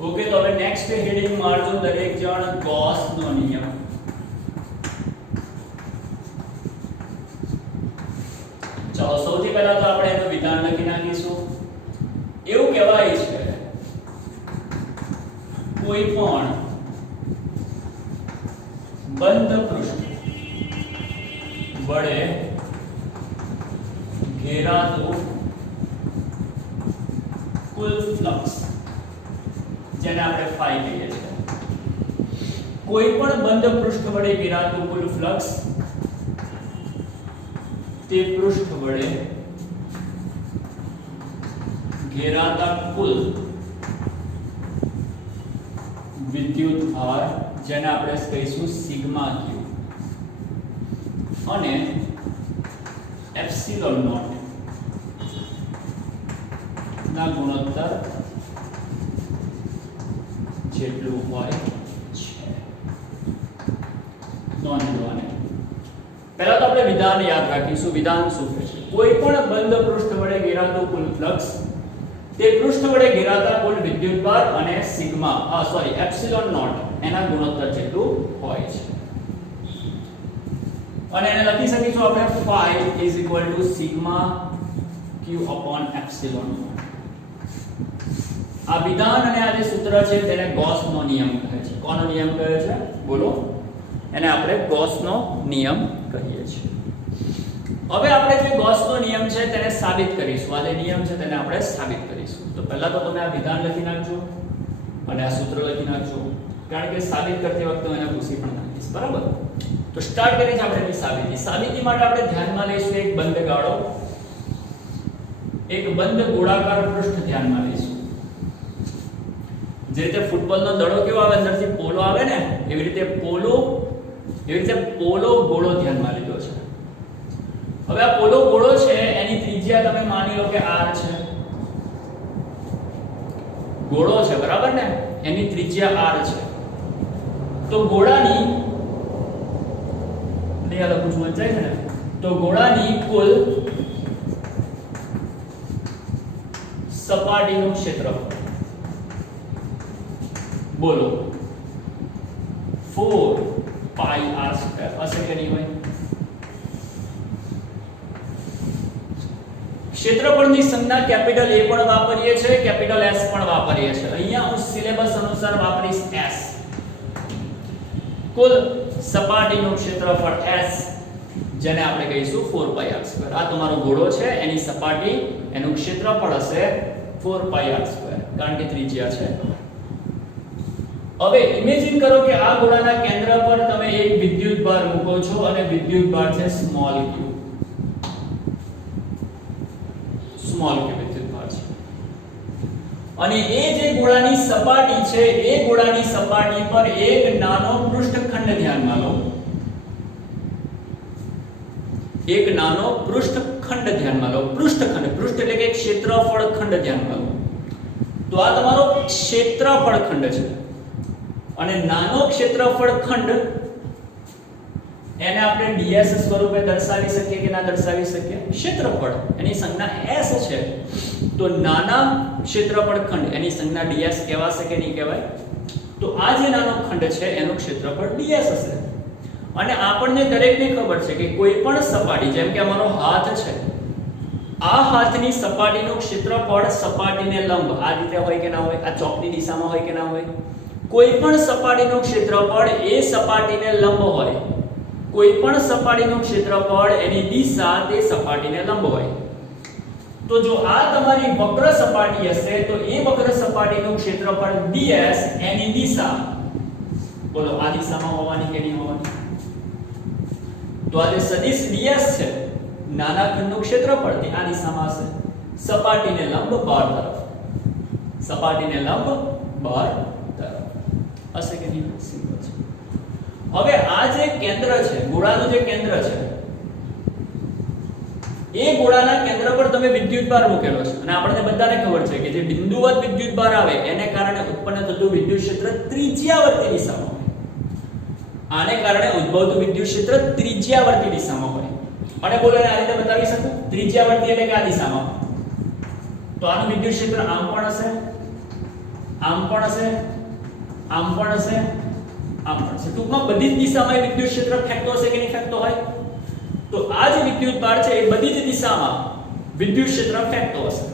Okay, તો હવે next heading મારજો દરેક જણ ગોસનો નિયમ. ચાલો સૌથી પહેલા તો આપણે એનું વિધાન લખી નાખીશું. એવું કહેવાય છે કોઈ પણ બંધ પૃષ્ઠ વડે ઘેરાતું કુલ ફ્લક્સ, જેને આપણે ફાઈ કહીએ છીએ, કોઈ પણ બંધ પૃષ્ઠ વડે ઘેરાતું કુલ ફ્લક્સ તે પૃષ્ઠ વડે ઘેરાતા કુલ વિદ્યુત ભાર, જેને આપણે કહીશું સિગ્મા ક્યુ, અને એપ્સિલોન નોટ ના ગુણોત્તર જેટલું હોય છે. નોંધ લો. આને પહેલા તો આપણે વિધાન યાદ રાખીશું. વિધાન શું કહે છે? કોઈ પણ બંધ પૃષ્ઠ વડે ઘેરાતું કુલ ફ્લક્સ તે પૃષ્ઠ વડે ઘેરાતા કુલ વિદ્યુતભાર અને એપ્સિલોન નોટ એના ગુણોત્તર જેટલું હોય છે. અને એને લખી શકીશું આપણે phi sigma q epsilon naught. આ વિધાન અને આ જે સૂત્ર છે તેને ગૌસનો નિયમ કહે છે. કોનો નિયમ કહે છે? બોલો. એને આપણે ગૌસનો નિયમ કહીએ છીએ. હવે આપણે જે ગૌસનો નિયમ છે તેને સાબિત કરીશું. આ જે નિયમ છે તેને આપણે સાબિત કરીશું. તો પહેલા તો તમે આ વિધાન લખી નાખજો અને આ સૂત્ર લખી નાખજો, કારણ કે સાબિત કરતી વખતે હું એને પૂછી પણ નાખીશ. બરાબર? તો સ્ટાર્ટ કરીએ છીએ આપણે એની સાબિતી. સાબિતી માટે આપણે ધ્યાનમાં લઈશું એક બંધ ગાળો, એક બંધ ગોળાકાર પૃષ્ઠ ધ્યાનમાં લઈશું. જે રીતે ફૂટબોલનો દડો કેવો આવે, અંદરથી પોલો આવે ને, એવી રીતે પોલો ગોળો ધ્યાનમાં લીધો છે. હવે આ પોલો ગોળો છે એની ત્રિજ્યા તમે માની લો કે r છે. ગોળો છે, બરાબર ને? એની ત્રિજ્યા r છે. તો ગોળાની લખું છું, વંચાય છે ને? તો ગોળાની કુલ સપાટીનું ક્ષેત્રફળ બોલો 4 પાઈ r સ્ક્વેર હશે કે નહીં હોય? ક્ષેત્રફળની સંજ્ઞા કેપિટલ A પણ વાપરીએ છીએ, કેપિટલ S પણ વાપરીએ છીએ. અહીંયા હું સિલેબસ અનુસાર વાપરીશ S. કુલ સપાટીનું ક્ષેત્રફળ S, જેને આપણે કહીશું 4 પાઈ r સ્ક્વેર. આ તમારો ગોળો છે, એની સપાટી, એનું ક્ષેત્રફળ હશે 4 પાઈ r સ્ક્વેર, કારણ કે ત્રિજ્યા છે. હવે ઇમેજિન કરો કે આ ગોળાના કેન્દ્ર પર તમે એક વિદ્યુતભાર મૂકો છો અને વિદ્યુતભાર છે સ્મોલ q. સ્મોલ q વિદ્યુતભાર છે. અને એ જે ગોળાની સપાટી છે એ ગોળાની સપાટી પર એક નાનો પૃષ્ઠખંડ ધ્યાનમાં લો. એક નાનો પૃષ્ઠખંડ ધ્યાનમાં લો. પૃષ્ઠખંડ, પૃષ્ઠ એટલે કે ક્ષેત્રફળ ખંડ ધ્યાનમાં લો. તો આ તમારો ક્ષેત્રફળ ખંડ છે. અને નાનો ક્ષેત્રફળ ખંડ એને આપણે ds સ્વરૂપે દર્શાવી શકીએ કે ના દર્શાવી શકીએ? ક્ષેત્રફળ એની સંજ્ઞા s છે, તો નાના ક્ષેત્રફળ ખંડ એની સંજ્ઞા ds કહેવાશે કે નહીં કહેવાય? તો આ જે નાનો ખંડ છે એનું ક્ષેત્રફળ ds હશે. અને આપણને દરેકને ખબર છે કે કોઈ પણ સપાટી, જેમ કે અમારો હાથ છે, આ હાથની સપાટીનું ક્ષેત્રફળ સપાટીને લંબ આ રીતે હોય કે ના હોય? આ ચોકની દિશામાં હોય કે ના હોય? કોઈ પણ સપાટીનું ક્ષેત્રફળ એ સપાટીને લંબ હોય. કોઈ પણ સપાટીનું ક્ષેત્રફળ એની દિશા તે સપાટીને લંબ હોય. તો જો આ તમારી વક્ર સપાટી હશે તો એ વક્ર સપાટીનું ક્ષેત્રફળ ds એની દિશા બોલો આ દિશામાં હોવાની કે નહીં હોવાની? તો આ જે સદિશ ds છે નાના ખંડનું ક્ષેત્રફળ તે આ દિશામાં હશે, સપાટીને લંબ બહાર તરફ. સપાટીને લંબ બહાર તરફ હશે કે નહીં? સિમ્પલ છે. હવે આ જે કેન્દ્ર છે, ગોળાનું જે કેન્દ્ર છે, એ ગોળાના કેન્દ્ર પર તમે વિદ્યુતભાર મૂકેલો છે. અને આપણને બધાને ખબર છે કે જે બિંદુવત વિદ્યુતભાર આવે એને કારણે ઉત્પન્ન થતું વિદ્યુત ક્ષેત્ર ત્રિજ્યાવર્તી દિશામાં હોય. આને કારણે ઉદ્ભવતું વિદ્યુત ક્ષેત્ર ત્રિજ્યાવર્તી દિશામાં હોય. અને બોલો એને આ રીતે બતાવી શકું? ત્રિજ્યાવર્તી એટલે કે આ દિશામાં. તો આનું વિદ્યુત ક્ષેત્ર આમ પણ હશે આમ પણ હશે, આમ પણ હશે, આમ પણ હશે. ટૂંકમાં બધી જ દિશામાં વિદ્યુત ક્ષેત્ર ફેંકતો હશે કે નહીં ફેંકતો હોય? તો આ જે વિદ્યુત ભાર છે એ બધી જ દિશામાં વિદ્યુત ક્ષેત્ર ફેંકતો હશે.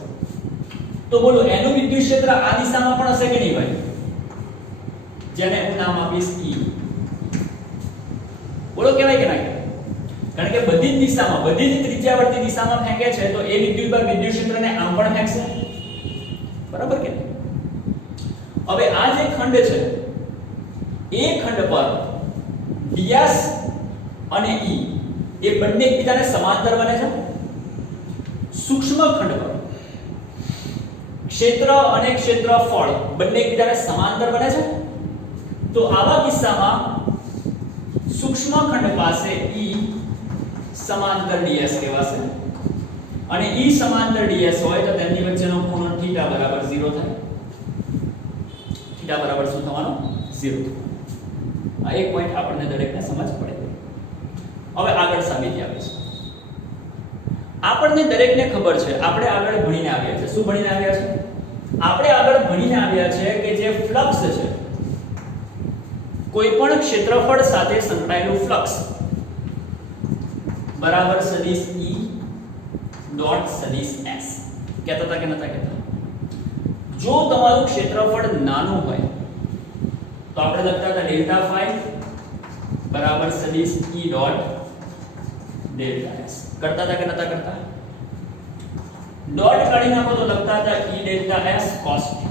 તો બોલો એનું વિદ્યુત ક્ષેત્ર આ દિશામાં પણ હશે કે નહીં ભાઈ? જેને હું નામ આપીશ E. બોલો કહેવાય કે ના કહેવાય? કારણ કે બધી જ દિશામાં, બધી જ ત્રિજ્યાવર્તી દિશામાં ફેંકે છે તો એ વિદ્યુત ભાર વિદ્યુત ક્ષેત્રને આમ પણ ફેંકશે. બરાબર કે નહીં? હવે આ જે ખંડ છે એ ખંડ પર ds અને E એ બંને એકબીજાને સમાંતર બને છે. સૂક્ષ્મ ખંડ પર ક્ષેત્ર અને ક્ષેત્રફળ બંને એકબીજાને સમાંતર બને છે. તો આવા કિસ્સામાં સૂક્ષ્મ ખંડ પાસે E સમાંતર ds કહેવાશે અને E સમાંતર ds હોય તો તેમની વચ્ચેનો ખૂણો θ બરાબર 0 થાય. θ બરાબર શું થવાનો? 0. આ એક પોઈન્ટ આપણને દરેકને સમજ પડે. હવે આગળ સાબિતી આપીશું. આપણને દરેકને ખબર છે, આપણે આગળ ભણીને આવ્યા છે. શું ભણીને આવ્યા છે? આપણે આગળ ભણીને આવ્યા છે કે જે ફ્લક્સ છે, કોઈ પણ ક્ષેત્રફળ સાથે સંકળાયેલું ફ્લક્સ બરાબર સદિશ E ડોટ સદિશ S. કહેતા હતા કે નતા કહેતા? જો તમારું ક્ષેત્રફળ નાનું હોય તો આપણે લખતા હતા ડેલ્ટા ફાઈ બરાબર સદિશ E ડોટ ડેલ્ટા S. કરતા હતા કે નતા કરતા? ડોટ કાઢી નાખો તો લખતા હતા E ડેલ્ટા S cos θ.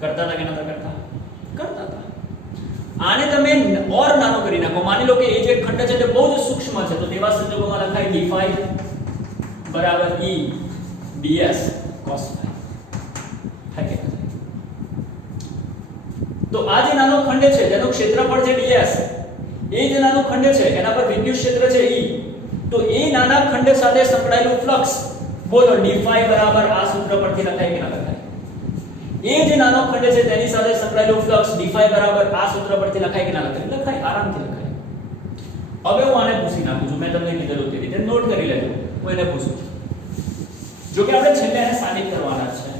કરતા હતા કે નતા કરતા? કરતા હતા. આને તમે ઓર નાનો કરી નાખો. માની લો કે એ જે ખંડ છે તે બહુ જ સૂક્ષ્મ છે તો તેવા સંજોગોમાં લખાય d phi બરાબર E ds cos phi. થાય કે તો આ જે નાનો ખંડ છે જેનું ક્ષેત્રફળ છે ds, એ જે નાનો ખંડ છે એના પર વિદ્યુત ક્ષેત્ર છે E, તો એ નાના ખંડ સાથે સંકળાયેલું ફ્લક્સ બોલો d phi બરાબર આ સૂત્ર પરથી લખાય કે ના લખાય? એ જે નાનો ખંડ છે તેની સાથે સંકળાયેલું ફ્લક્સ d phi બરાબર આ સૂત્ર પરથી લખાય કે ના લખાય? લખાય, આરામથી લખાય. હવે હું આને પૂછી નાખું છું, મેં તમને કીધેલું તે રીતે નોટ કરી લેજો. હું એને પૂછું છું, જો કે આપણે છેલ્લે એને સાબિત કરવાના છે.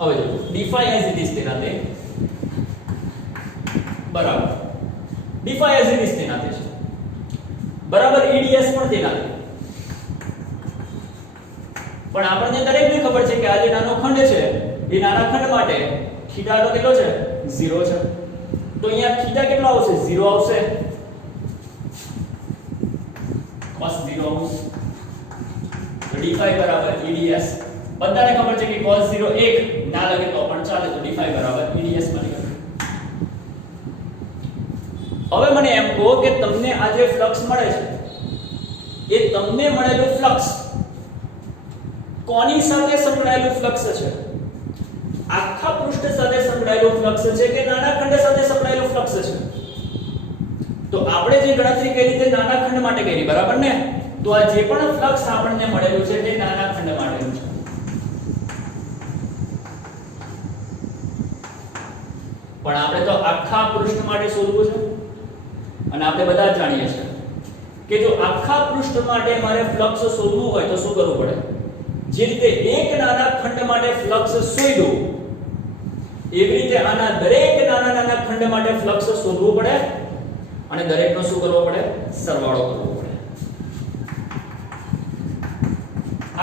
હવે જો d phi as it is તેના તે બરાબર d phi as it is તેના તે છે બરાબર eds પણ તેના તે. પણ આપણને દરેકને ખબર છે કે આ જે નાનો ખંડ છે એ નાના ખંડ માટે θ તો કેટલો છે? 0 છે. તો અહીંયા θ કેટલો આવશે? 0 આવશે. cos 0 આવશે. તો d phi બરાબર eds. બધાને ખબર છે કે cos 0 1 ના લગે તો પણ ચાલે, તો d phi બરાબર eds બની ગયું. હવે મને એમ કહો કે તમને આ જે ફ્લક્સ મળે છે એ તમને મળેલું ફ્લક્સ કોની સાથે સંકળાયેલું ફ્લક્સ છે? આખા પૃષ્ઠ સાથે સંકળાયેલું ફ્લક્સ છે કે નાના ખંડ સાથે સંકળાયેલું ફ્લક્સ છે? તો આપણે જે ગણતરી કરી તે નાના ખંડ માટે કરી, બરાબર ને? તો આ જે પણ ફ્લક્સ આપણને મળેલું છે તે નાના ખંડ માટેનું છે. પણ આપણે તો આખા પૃષ્ઠ માટે શોધવું છે અને આપણે બધા જાણીએ છીએ કે જો આખા પૃષ્ઠ માટે મારે ફ્લક્સ શોધવું હોય તો શું કરવું પડે? જે રીતે એક નાના ખંડ માટે ફ્લક્સ શોધ્યું એવી રીતે આના દરેક નાના નાના ખંડ માટે ફ્લક્સ શોધવું પડે અને દરેકનો શું કરવો પડે? સરવાળો કરવો પડે.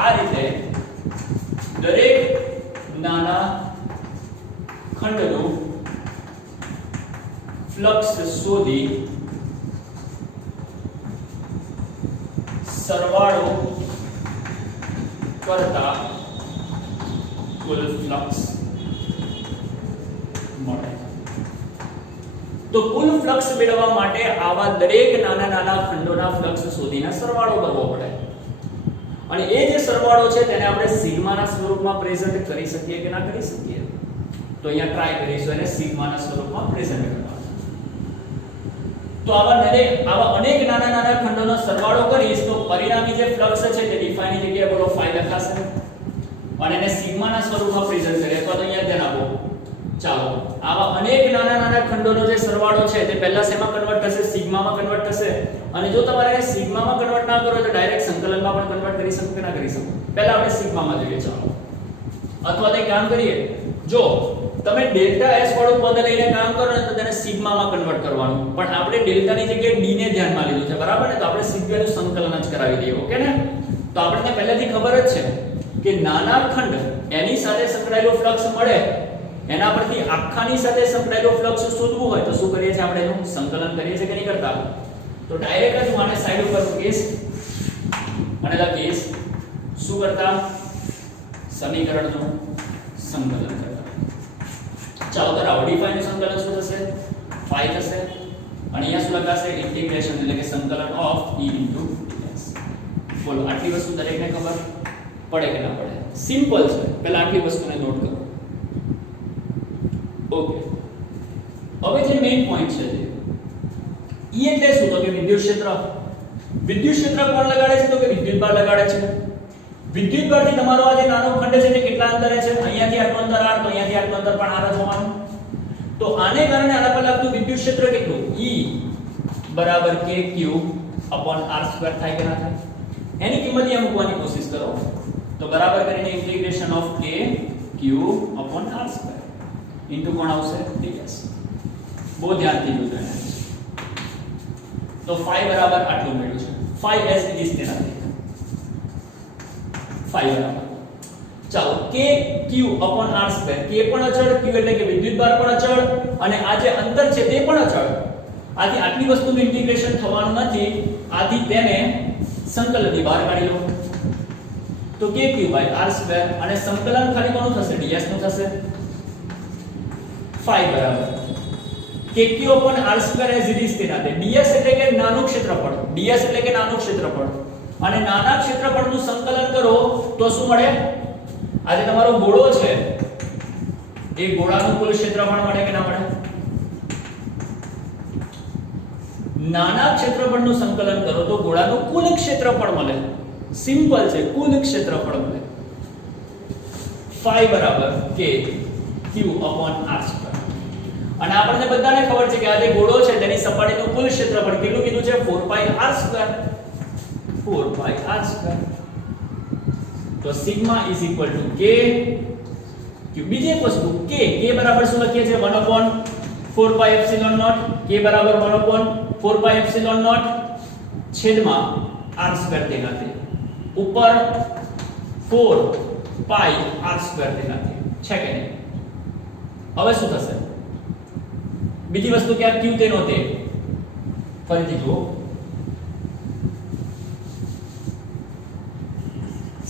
આ રીતે દરેક નાના ખંડનું ફ્લક્સ શોધી સરવાળો કરતા કુલ ફ્લક્સ મળે. તો કુલ ફ્લક્સ મેળવવા માટે આવા દરેક નાના નાના ખંડોના ફ્લક્સ શોધીને સરવાળો કરવો પડે અને એ જે સરવાળો છે તેને આપણે સિગ્માના સ્વરૂપમાં પ્રેઝન્ટ કરી શકીએ કે ના કરી શકીએ? તો અહીંયા ટ્રાય કરીશું એને સિગ્માના સ્વરૂપમાં પ્રેઝન્ટ કરવા. તો આવા અનેક નાના નાના ખંડોનો સરવાળો કરીશ તો પરિણામી જે ફ્લક્સ છે તે d phi ની જગ્યાએ બોલો phi લખાશે અને એને સિગ્માના સ્વરૂપમાં પ્રેઝન્ટ કરીએ. અથવા તો અહીંયા ધ્યાન આપો ચાલો આવા અનેક નાના નાના ખંડોનો જે સરવાળો છે તે પહેલા શેમાં કન્વર્ટ થશે? સિગ્મામાં કન્વર્ટ થશે. અને જો તમારે સિગ્મામાં કન્વર્ટ ના કરો તો ડાયરેક્ટ સંકલનમાં પણ કન્વર્ટ કરી શકો કે ના કરી શકો? પહેલા આપણે સિગ્મામાં જોઈએ. ચાલો અથવા તો એક કામ કરીએ, જો તમે ડેલ્ટા s વાળું પદ લઈને કામ કરો ને તો તેને સિગ્મામાં કન્વર્ટ કરવાનું, પણ આપણે ડેલ્ટાની જગ્યાએ d ને ધ્યાનમાં લીધું છે, બરાબર ને? તો આપણે સિગ્માનું સંકલન જ કરાવી દઈએ, ઓકે ને? તો આપણને પહેલેથી ખબર જ છે કે નાના ખંડ એની સાથે સંકળાયેલો ફ્લક્સ મળે, એના પરથી આખાની સાથે સંકળાયેલો ફ્લક્સ શોધવું હોય તો શું કરીએ છીએ? આપણે એનું સંકલન કરીએ છીએ કે નહીં કરતા? તો ડાયરેક્ટ જ હું આને સાઈડ ઉપર મૂકીશ અને લખીશ શું કરતા? સમીકરણનું સંકલન કરતા. ચાલો કરાવો. d5 નું સંકલન શું થશે? 5 થશે. અને અહીંયા શું લખાશે? ઇન્ટિગ્રેશન એટલે કે સંકલન ઓફ e into ds. બોલો આટલી વસ્તુ દરેકને ખબર પડે કે ના પડે? સિમ્પલ છે. પહેલા આટલી વસ્તુને નોટ કરો. ઓકે, હવે જે મેઈન પોઈન્ટ છે તે E એટલે શું? તો કે વિદ્યુત ક્ષેત્ર. વિદ્યુત ક્ષેત્ર કોણ લગાડે છે? તો કે વિદ્યુતભાર લગાડે છે. વિદ્યુતભારથી તમારો આ જે નાનો ખંડ છે તે કેટલા અંતરે છે? અહીંયાથી આટલું અંતર r, તો અહીંયાથી આટલું અંતર પણ r જ હોવાનું. તો આને કારણે આના પર લાગતું વિદ્યુત ક્ષેત્ર કેટલું? E બરાબર kq upon r² થાય કે ના થાય? એની કિંમત અહીંયા મૂકવાની કોશિશ કરો. તો બરાબર કરીને integration of kq upon r² into કોણ આવશે? ds. બહુ ધ્યાનથી જોજો એને. તો 5 બરાબર આટલું મળ્યું છે. 5 as it is તેના 5 બરાબર. ચાલો kq upon r². k પણ અચળ, q એટલે કે વિદ્યુતભાર પણ અચળ, અને આ જે અંતર છે તે પણ અચળ. આથી આટલી વસ્તુનું ઇન્ટિગ્રેશન થવાનું નથી, આથી તેને સંકલનની બહાર કાઢી લો. તો kq r² અને સંકલન ખાલી કોનું થશે? ds નું થશે. 5 બરાબર kq upon r² as it is તેના તે ds એટલે કે નાનું ક્ષેત્રફળ. ds એટલે કે નાનું ક્ષેત્રફળ, અને નાના ક્ષેત્રફળનું સંકલન કરો તો શું મળે? આ જે તમારો ગોળો છે એ ગોળાનું કુલ ક્ષેત્રફળ મળે કે ના મળે? નાના ક્ષેત્રફળનું સંકલન કરો તો ગોળાનું કુલ ક્ષેત્રફળ મળે. સિમ્પલ છે, કુલ ક્ષેત્રફળ મળે. 5 બરાબર kq upon r². અને આપણને બધાને ખબર છે કે આ જે ગોળો છે તેની સપાટીનું કુલ ક્ષેત્રફળ કેટલું કીધું છે? 4πr². 4πr². તો sigma is equal to k q. બીજી એક વસ્તુ k બરાબર શું લખીએ છીએ? 1/4πε0. k બરાબર 1/4πε0 છેદમાં r² તેના તે ઉપર 4πr² તેના તે છે કે નહીં? હવે શું થશે? બીજી વસ્તુ કે આ q તેનો તે ફરીથી જુઓ.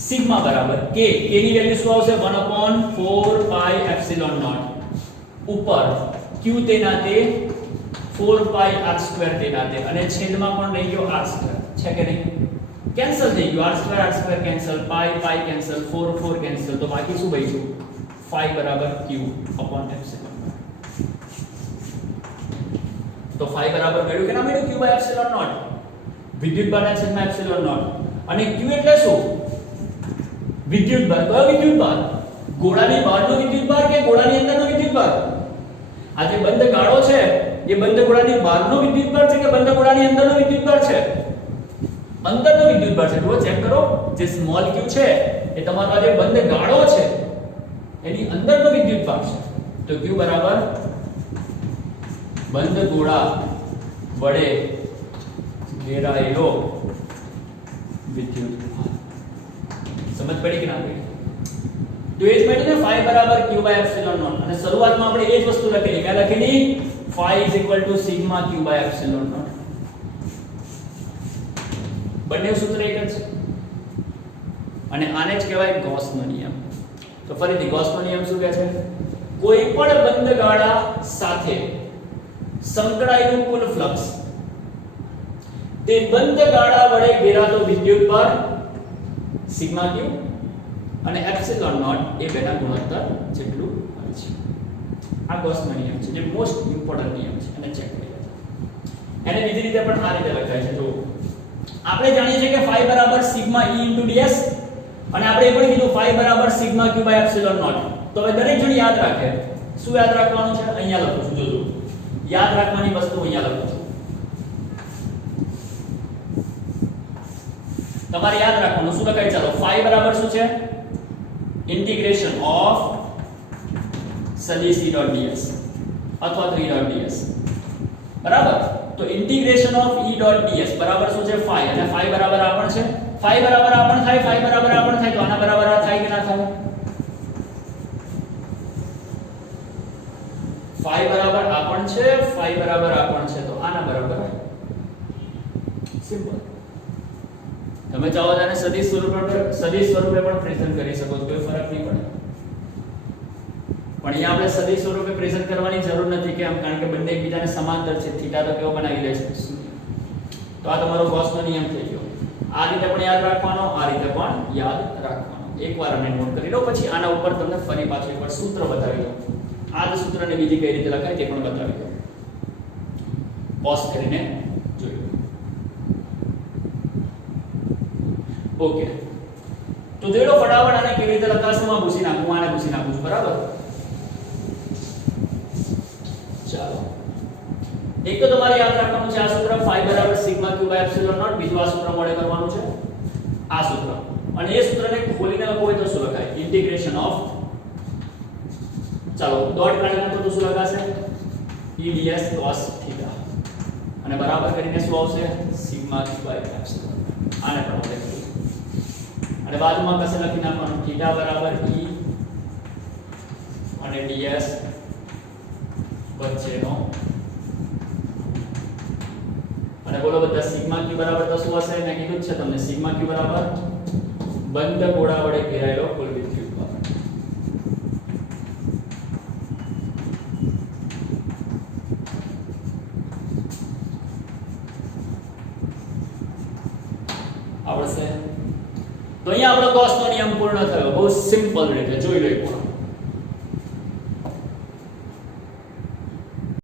સિગ્મા બરાબર k ની વેલ્યુ શું આવશે? 1/4πε0 ઉપર q તેના તે 4πr² તેના તે, અને છેદમાં પણ રહી ગયો r² છે કે નહીં? કેન્સલ થઈ ગયું. r² કેન્સલ, પાઈ કેન્સલ, 4 કેન્સલ, તો બાકી શું બચ્યું? 5 બરાબર q upon epsilon. તો 5 બરાબર મળ્યું કે ના મળ્યું? q by epsilon naught. વિદ્યુતભારના છેદમાં epsilon naught. અને q એટલે શું? વિદ્યુતભાર. કયો વિદ્યુતભાર? ગોળાની બહારનો વિદ્યુતભાર કે ગોળાની અંદરનો વિદ્યુતભાર? આ જે બંધ ગાળો છે એ બંધ ગોળાની બહારનો વિદ્યુતભાર છે કે બંધ ગોળાની અંદરનો વિદ્યુતભાર છે? અંદરનો વિદ્યુતભાર છે. જુઓ, ચેક કરો. જે સ્મોલ q છે એ તમારો આ જે બંધ ગાળો છે એની અંદરનો વિદ્યુતભાર છે. તો q બરાબર બંધ ગોળા વડે ઘેરાયેલો વિદ્યુતભાર. સમજ પડી કે ના પડી? તો એ જ મળ્યું ને 5 બરાબર q by epsilon naught. અને શરૂઆતમાં આપણે એ જ વસ્તુ લખેલી. ક્યાં લખેલી? 5 is equal to sigma q by epsilon naught. બંને સૂત્ર એક જ છે. અને આને જ કહેવાય ગૌસનો નિયમ. તો ફરીથી ગૌસનો નિયમ શું કહે છે? કોઈ પણ બંધ ગાળા સાથે સંકળાયેલું કુલ ફ્લક્સ તે બંધ ગાળા વડે ઘેરાતો વિદ્યુતભાર સિગ્મા q અને એપ્સિલોન નોટ એ બેના ગુણોત્તર જેટલું હોય છે. આ ગૌસનો નિયમ છે, જે મોસ્ટ ઇમ્પોર્ટન્ટ નિયમ છે, અને ચેક કરી લેજો. એને બીજી રીતે પણ આ રીતે લખાય છે. જો આપણે જાણીએ છીએ કે phi બરાબર સિગ્મા e ds, અને આપણે એ પણ કીધું phi બરાબર sigma q by epsilon naught. તો હવે દરેક જણ યાદ રાખે શું યાદ રાખવાનું છે? અહીંયા લખું છું, જોજો યાદ રાખવાની વસ્તુ અહીંયા લખું છું. તમારે યાદ રાખવાનું શું લખાય? ચાલો phi બરાબર શું છે? ઇન્ટિગ્રેશન ઓફ સદિશ E dot ds અથવા તો E dot ds બરાબર. તો integration of E dot ds બરાબર શું છે? phi. અને phi બરાબર આ પણ છે. phi બરાબર આ પણ થાય, phi બરાબર આ પણ થાય, તો આના બરાબર આ થાય કે ના થાય? phi બરાબર આ પણ છે, phi બરાબર આ પણ છે, તો આના બરાબર સિમ્પલ. તમે ચાહો તો આને સદિશ સ્વરૂપે પણ પ્રેઝન્ટ કરી શકો છો, કોઈ ફરક નહીં પડે. પણ અહીંયા આપણે સદિશ સ્વરૂપે પ્રેઝન્ટ કરવાની જરૂર નથી કેમ? કારણ કે બંને એકબીજાને સમાંતર છે. થીટા તો કેવો બનાવી લે છે? તો આ તમારો ગૌસનો નિયમ થઈ ગયો. આ રીતે પણ યાદ રાખવાનો, આ રીતે પણ યાદ રાખવાનો. એકવાર આને નોટ કરી લો, પછી આના ઉપર તમને ફરી પાછું એકવાર સૂત્ર બતાવી દઉં. આ જ સૂત્રને બીજી કઈ રીતે લખાય તે પણ બતાવી દઉં. પોઝ કરીને જોઈ લો. ઓકે, તો જોઈ લો ફટાફટ આને કેવી રીતે લખાશે. હું ભૂસી નાખું, આને ભૂસી નાખું છું, બરાબર. ચાલો, એક તો તમારે યાદ રાખવાનું છે આ સૂત્ર phi બરાબર sigma q by epsilon naught. બીજું આ સૂત્ર મળે કરવાનું છે, આ સૂત્ર. અને એ સૂત્રને ખોલીને લખવું હોય તો શું લખાય? ઇન્ટિગ્રેશન ઓફ, ચાલો ડોટ કાઢી નાખો તો શું લખાશે? E ds cos theta. અને બરાબર કરીને શું આવશે? Sigma q by epsilon. આને પણ લખી અને બાજુમાં કશે લખી નાખવાનું થીટા બરાબર E અને ds વચ્ચેનો. અને બોલો બધા સિગ્મા ક્યુ બરાબર તો શું હશે? મેં કીધું જ છે તમને, સિગ્મા ક્યુ બરાબર બંધ ગોળા વડે ઘેરાયેલો કુલ વિદ્યુત ભાર. આવડશે? તો અહીંયા આપણો ગૌસનો નિયમ પૂર્ણ થયો. બહુ સિમ્પલ રીતે જોઈ લો એકવાર.